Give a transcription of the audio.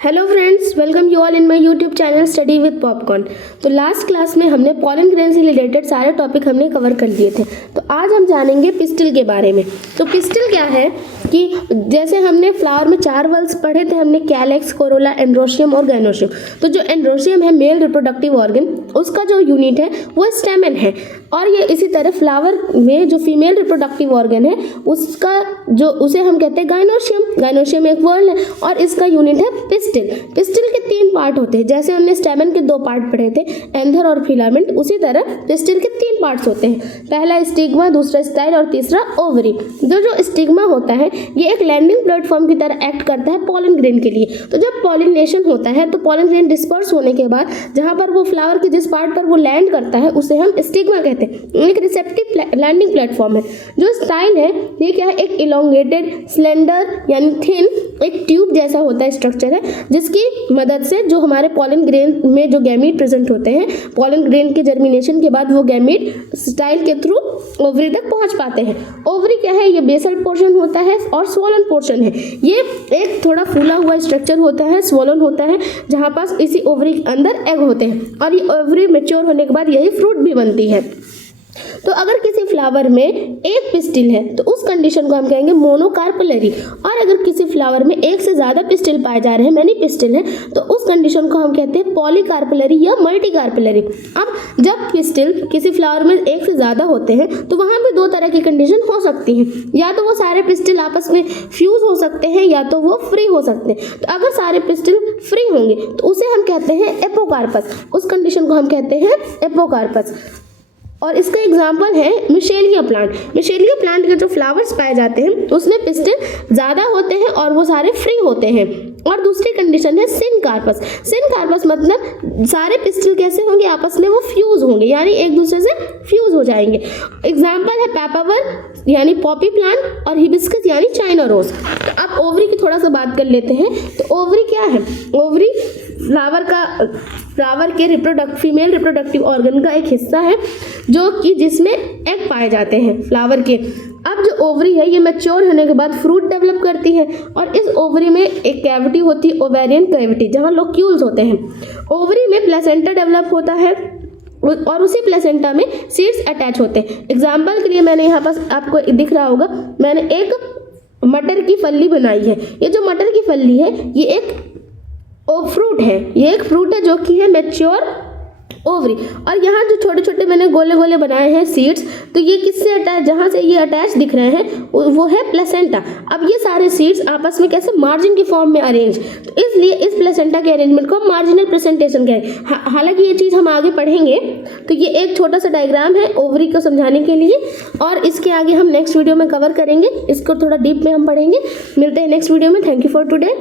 Hello friends, welcome you all in my YouTube channel study with popcorn. तो last class में हमने pollen grain से related सारे topic हमने कवर कर लिए थे। तो आज हम जानेंगे पिस्टिल के बारे में। तो पिस्टिल क्या है कि जैसे हमने फ्लावर में 4 वल्स पढ़े थे, हमने कैलेक्स, कोरोला, एंड्रोशियम और गाइनोशियम। तो जो एंड्रोशियम है मेल रिप्रोडक्टिव ऑर्गन, उसका जो यूनिट है वो स्टेमन है। और ये इसी तरह फ्लावर में जो फीमेल रिप्रोडक्टिव ऑर्गन है उसका जो उसे हम कहते हैं गाइनोशियम। गाइनोशियम एक वर्ड है और इसका यूनिट है पिस्टिल। पिस्टिल के 3 पार्ट होते हैं। जैसे हमने स्टेमन के 2 पार्ट पढ़े थे, एंथर और फिलामेंट, उसी तरह पिस्टिल के 3 पार्ट्स होते हैं। पहला स्टिग्मा, दूसरा स्टाइल और तीसरा ओवरी। जो स्टिग्मा होता है ये एक लैंडिंग प्लेटफॉर्म की तरह एक्ट करता है पॉलन ग्रेन के लिए। तो जब पॉलिनेशन होता है तो पॉलन ग्रेन डिस्पर्स होने के बाद जहाँ पर वो फ्लावर के जिस पार्ट पर वो लैंड करता है उसे हम स्टिग्मा कहते हैं। एक रिसेप्टिव लैंडिंग प्लेटफॉर्म है। जो स्टाइल है ये क्या है, एक इलोंगेटेड, स्लेंडर यानी थिन, एक ट्यूब जैसा होता है स्ट्रक्चर है, जिसकी मदद से जो हमारे पॉलन ग्रेन में जो गैमीट प्रेजेंट होते हैं, पॉलन ग्रेन के जर्मिनेशन के बाद वो गैमीट स्टाइल के थ्रू ओवरी तक पहुंच पाते हैं। ओवरी क्या है, ये बेसल पोर्शन होता है और स्वोलन पोर्शन है। ये एक थोड़ा फूला हुआ स्ट्रक्चर होता है, स्वोलन होता है, जहाँ पास इसी ओवरी के अंदर एग होते हैं और ये ओवरी मैच्योर होने के बाद यही फ्रूट भी बनती है। तो अगर किसी फ्लावर में एक पिस्टिल है तो उस कंडीशन को हम कहेंगे मोनोकार्पेलरी। और अगर किसी फ्लावर में एक से ज़्यादा पिस्टिल पाए जा रहे हैं, मैनी पिस्टिल है, तो उस कंडीशन को हम कहते हैं पॉलीकार्पेलरी या मल्टीकार्पेलरी। अब जब पिस्टिल किसी फ्लावर में एक से ज़्यादा होते हैं तो वहाँ पे 2 तरह की कंडीशन हो सकती हैं। या तो वो सारे पिस्टिल आपस में फ्यूज हो सकते हैं या तो वो फ्री हो सकते हैं। तो अगर सारे पिस्टिल फ्री होंगे तो उसे हम कहते हैं एपोकार्पस। उस कंडीशन को हम कहते हैं एपोकार्पस। और इसका एग्जाम्पल है मिशेलिया प्लांट। मिशेलिया प्लांट के जो फ्लावर्स पाए जाते हैं उसमें पिस्टिल ज़्यादा होते हैं और वो सारे फ्री होते हैं। और दूसरी कंडीशन है सिनकार्पस। सिनकार्पस मतलब सारे पिस्टिल कैसे होंगे, आपस में वो फ्यूज होंगे, यानी एक दूसरे से फ्यूज हो जाएंगे। एग्जाम्पल है पेपावर यानी पॉपी प्लांट और हिबिस्कस यानी चाइना रोज। तो अब ओवरी की थोड़ा सा बात कर लेते हैं। तो ओवरी क्या है, ओवरी फ्लावर के फीमेल रिप्रोडक्टिव ऑर्गन का एक हिस्सा है जो कि जिसमें एग पाए जाते हैं फ्लावर के। अब जो ओवरी है ये मैच्योर होने के बाद फ्रूट डेवलप करती है और इस ओवरी में एक कैविटी होती है, ओवेरियन कैविटी, जहाँ लोक्यूल्स होते हैं। ओवरी में प्लेसेंटा डेवलप होता है और उसी प्लेसेंटा में सीड्स अटैच होते हैं। एग्जाम्पल के लिए मैंने यहाँ पास आपको दिख रहा होगा, मैंने एक मटर की फली बनाई है। ये जो मटर की फली है ये एक फ्रूट है, ये एक फ्रूट है जो कि है मैच्योर ओवरी। और यहाँ जो छोटे छोटे मैंने गोले गोले बनाए हैं सीड्स, तो ये किससे अटैच, जहाँ से ये अटैच दिख रहे हैं वो है प्लेसेंटा। अब ये सारे सीड्स आपस में कैसे मार्जिन के फॉर्म में अरेंज, तो इसलिए इस प्लेसेंटा के अरेंजमेंट को मार्जिनल प्रेजेंटेशन कहें। हालांकि ये चीज़ हम आगे पढ़ेंगे। तो ये एक छोटा सा डायग्राम है ओवरी को समझाने के लिए और इसके आगे हम नेक्स्ट वीडियो में कवर करेंगे। इसको थोड़ा डीप में हम पढ़ेंगे। मिलते हैं नेक्स्ट वीडियो में। Thank you for today.